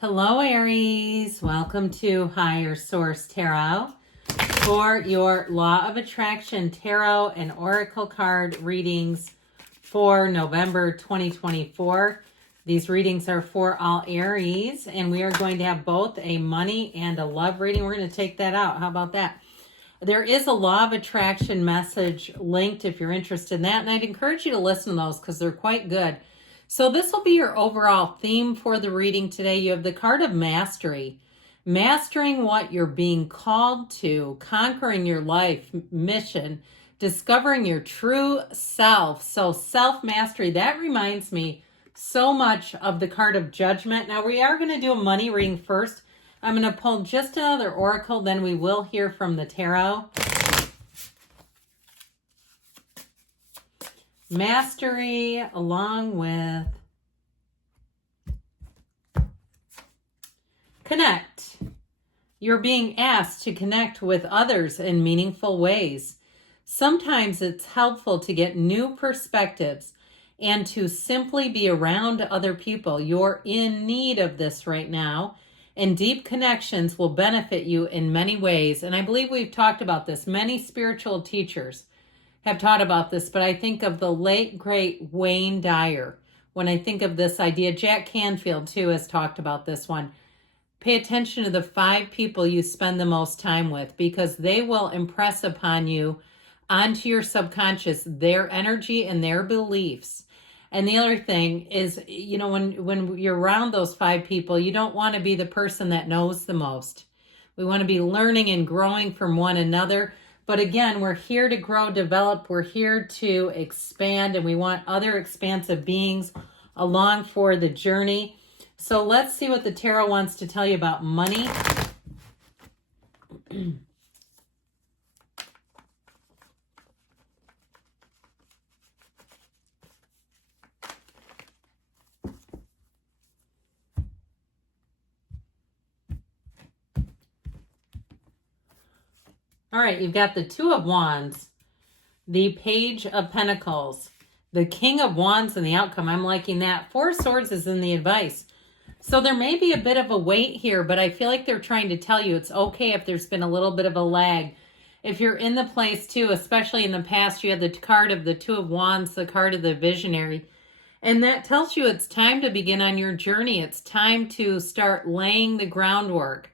Hello, Aries. Welcome to Higher Source Tarot for your Law of Attraction Tarot and Oracle card readings for November 2024. These readings are for all Aries, and we are going to have both a money and a love reading. We're going to take that out. How about that? There is a Law of Attraction message linked if you're interested in that, and I'd encourage you to listen to those because they're quite good. So this will be your overall theme for the reading today. You have the card of mastery, mastering what you're being called to, conquering your life mission, discovering your true self. So self-mastery, that reminds me so much of the card of judgment. Now we are going to do a money reading first. I'm going to pull just another oracle, then we will hear from the tarot. Mastery along with connect. You're being asked to connect with others in meaningful ways. Sometimes it's helpful to get new perspectives and to simply be around other people. You're in need of this right now, and deep connections will benefit you in many ways. And I believe we've talked about this. Many spiritual teachers have taught about this, but I think of the late, great Wayne Dyer. When I think of this idea, Jack Canfield too has talked about this one. Pay attention to the 5 people you spend the most time with, because they will impress upon you, onto your subconscious, their energy and their beliefs. And the other thing is, you know, when you're around those 5 people, you don't want to be the person that knows the most. We want to be learning and growing from one another. But again, we're here to grow, develop. We're here to expand, and we want other expansive beings along for the journey. So let's see what the tarot wants to tell you about money. All right, you've got the 2 of Wands, the Page of Pentacles, the King of Wands, and the outcome. I'm liking that. 4 Swords is in the advice. So there may be a bit of a wait here, but I feel like they're trying to tell you it's okay if there's been a little bit of a lag. If you're in the place too, especially in the past, you had the card of the 2 of Wands, the card of the visionary. And that tells you it's time to begin on your journey. It's time to start laying the groundwork,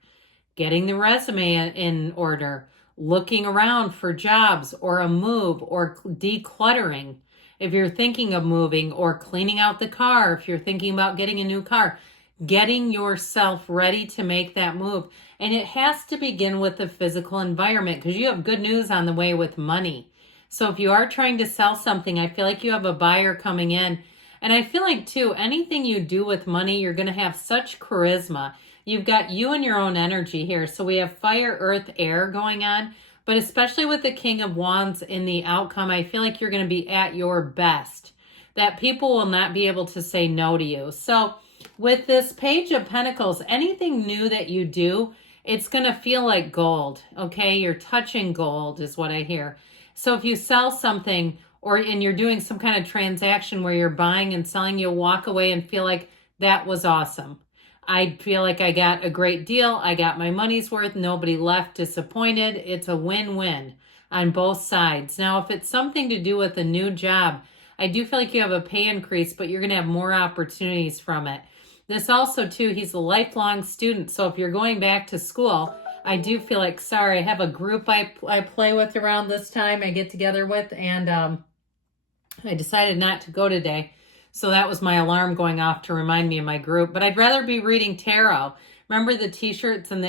getting the resume in order, looking around for jobs or a move or decluttering. If you're thinking of moving, or cleaning out the car, if you're thinking about getting a new car, getting yourself ready to make that move. And it has to begin with the physical environment, because you have good news on the way with money. So if you are trying to sell something, I feel like you have a buyer coming in. And I feel like too, anything you do with money, you're going to have such charisma. You've got you and your own energy here. So we have fire, earth, air going on. But especially with the King of Wands in the outcome, I feel like you're going to be at your best. That people will not be able to say no to you. So with this Page of Pentacles, anything new that you do, it's going to feel like gold. Okay, you're touching gold is what I hear. So if you sell something, and you're doing some kind of transaction where you're buying and selling, you'll walk away and feel like that was awesome. I feel like I got a great deal. I got my money's worth. Nobody left disappointed. It's a win-win on both sides. Now, if it's something to do with a new job, I do feel like you have a pay increase, but you're going to have more opportunities from it. This also, too, he's a lifelong student. So if you're going back to school, I do feel like, sorry, I have a group I play with around this time, I get together with, and I decided not to go today. So that was my alarm going off to remind me of my group. But I'd rather be reading tarot. Remember the t-shirts in the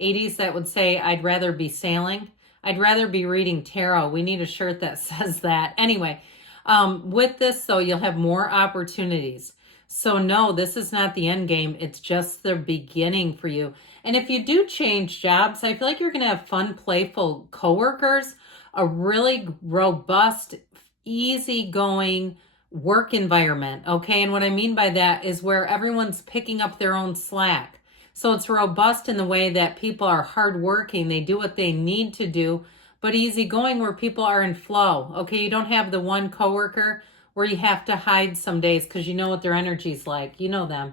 80s that would say, I'd rather be sailing? I'd rather be reading tarot. We need a shirt that says that. Anyway, with this, though, you'll have more opportunities. So no, this is not the end game. It's just the beginning for you. And if you do change jobs, I feel like you're going to have fun, playful coworkers, a really robust, easygoing work environment, okay? And what I mean by that is where everyone's picking up their own slack. So it's robust in the way that people are hardworking. They do what they need to do, but easygoing where people are in flow, okay? You don't have the one coworker where you have to hide some days because you know what their energy's like. You know them.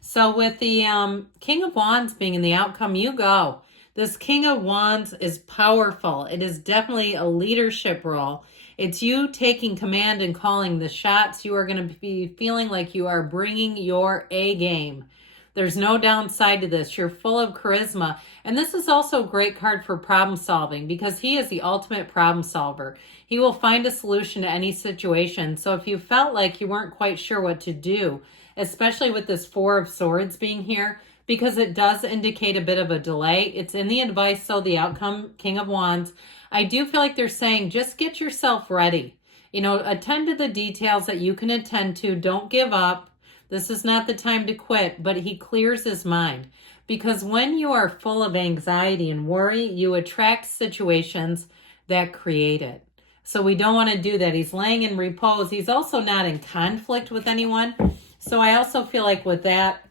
So with the King of Wands being in the outcome, you go. This King of Wands is powerful. It is definitely a leadership role. It's you taking command and calling the shots. You are going to be feeling like you are bringing your A game. There's no downside to this. You're full of charisma. And this is also a great card for problem solving because he is the ultimate problem solver. He will find a solution to any situation. So if you felt like you weren't quite sure what to do, especially with this Four of Swords being here, because it does indicate a bit of a delay. It's in the advice, so the outcome, King of Wands. I do feel like they're saying just get yourself ready. You know, attend to the details that you can attend to. Don't give up. This is not the time to quit, but he clears his mind. Because when you are full of anxiety and worry, you attract situations that create it. So we don't want to do that. He's laying in repose. He's also not in conflict with anyone. So I also feel like with that,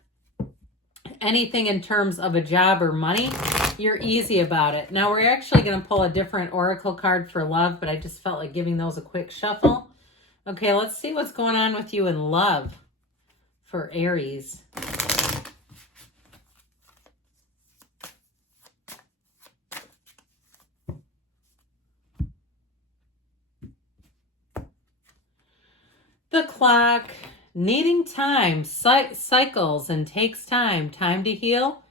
anything in terms of a job or money, you're easy about it. Now we're actually going to pull a different oracle card for love, but I just felt like giving those a quick shuffle. Okay, let's see what's going on with you in love for Aries. The clock, needing time, cycles and takes time to heal,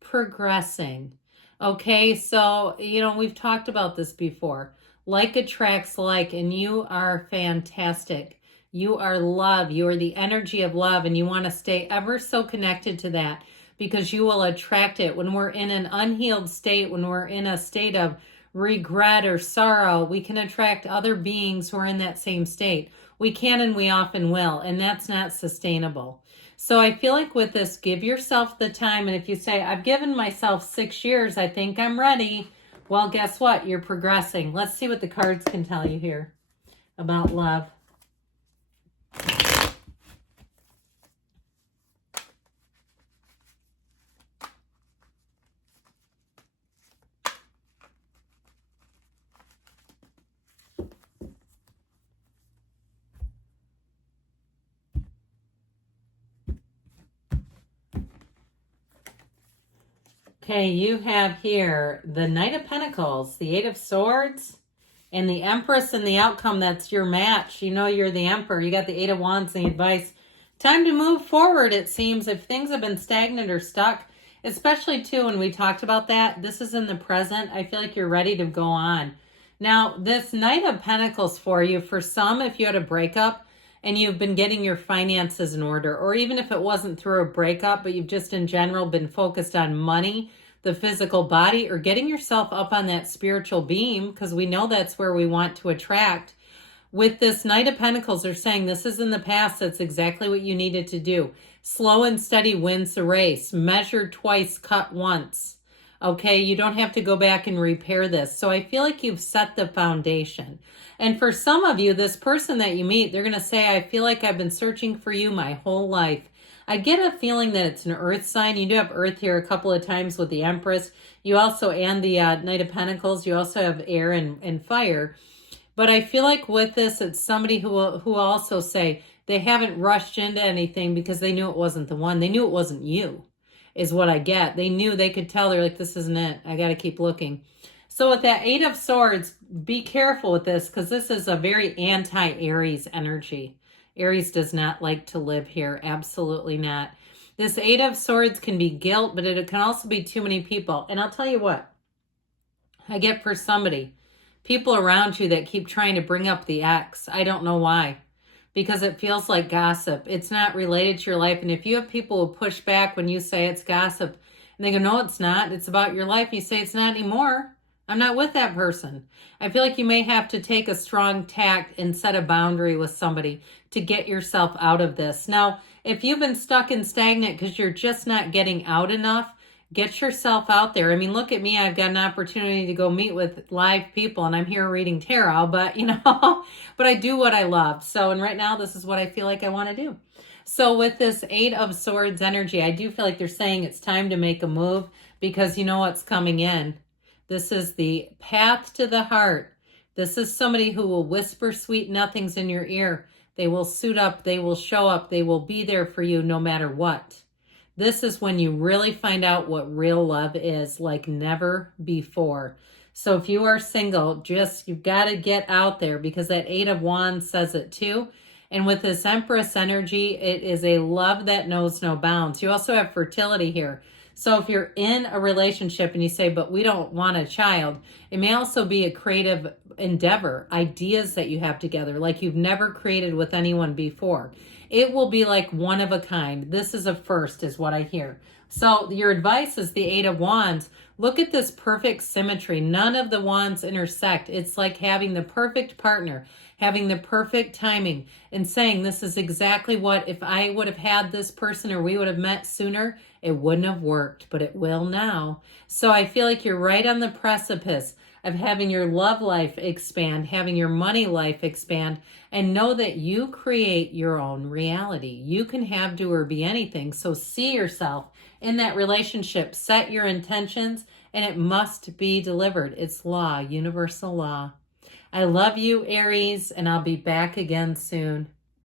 progressing. Okay, so, you know, we've talked about this before. Like attracts like, and you are fantastic. You are love. You are the energy of love, and you want to stay ever so connected to that because you will attract it. When we're in an unhealed state, when we're in a state of regret or sorrow, we can attract other beings who are in that same state. We can and we often will, and that's not sustainable. So I feel like with this, give yourself the time. And if you say, I've given myself 6 years, I think I'm ready. Well, guess what? You're progressing. Let's see what the cards can tell you here about love. Okay, you have here the Knight of Pentacles, the Eight of Swords, and the Empress and the outcome. That's your match. You know you're the Emperor. You got the Eight of Wands and the advice. Time to move forward, it seems. If things have been stagnant or stuck, especially too when we talked about that, this is in the present. I feel like you're ready to go on. Now, this Knight of Pentacles for you, for some, if you had a breakup, and you've been getting your finances in order, or even if it wasn't through a breakup, but you've just in general been focused on money, the physical body, or getting yourself up on that spiritual beam, because we know that's where we want to attract. With this Knight of Pentacles, they're saying this is in the past. That's exactly what you needed to do. Slow and steady wins the race. Measure twice, cut once. Okay, you don't have to go back and repair this. So I feel like you've set the foundation. And for some of you, this person that you meet, they're going to say, I feel like I've been searching for you my whole life. I get a feeling that it's an earth sign. You do have earth here a couple of times with the Empress. You also, and the Knight of Pentacles, you also have air and fire. But I feel like with this, it's somebody who will also say they haven't rushed into anything because they knew it wasn't the one. They knew it wasn't you, is what I get. They knew, they could tell. They're like, this isn't it. I got to keep looking. So with that Eight of Swords, be careful with this because this is a very anti-Aries energy. Aries does not like to live here. Absolutely not. This Eight of Swords can be guilt, but it can also be too many people. And I'll tell you what, I get for somebody, people around you that keep trying to bring up the ex. I don't know why. Because it feels like gossip. It's not related to your life. And if you have people who push back when you say it's gossip, and they go, no, it's not. It's about your life. You say it's not anymore. I'm not with that person. I feel like you may have to take a strong tact and set a boundary with somebody to get yourself out of this. Now, if you've been stuck and stagnant because you're just not getting out enough, get yourself out there. I mean, look at me. I've got an opportunity to go meet with live people, and I'm here reading tarot, but, you know, but I do what I love. So, and right now, this is what I feel like I want to do. So with this Eight of Swords energy, I do feel like they're saying it's time to make a move because you know what's coming in. This is the path to the heart. This is somebody who will whisper sweet nothings in your ear. They will suit up. They will show up. They will be there for you no matter what. This is when you really find out what real love is like never before. So if you are single, you've got to get out there, because that Eight of Wands says it too. And with this Empress energy, it is a love that knows no bounds. You also have fertility here. So if you're in a relationship and you say, but we don't want a child, it may also be a creative endeavor, ideas that you have together, like you've never created with anyone before. It will be like one of a kind. This is a first, is what I hear. So your advice is the Eight of Wands. Look at this perfect symmetry. None of the wands intersect. It's like having the perfect partner, having the perfect timing, and saying, this is exactly what, if I would have had this person or we would have met sooner, it wouldn't have worked, but it will now. So I feel like you're right on the precipice of having your love life expand, having your money life expand, and know that you create your own reality. You can have, do, or be anything. So see yourself in that relationship, set your intentions, and it must be delivered. It's law, universal law. I love you, Aries, and I'll be back again soon.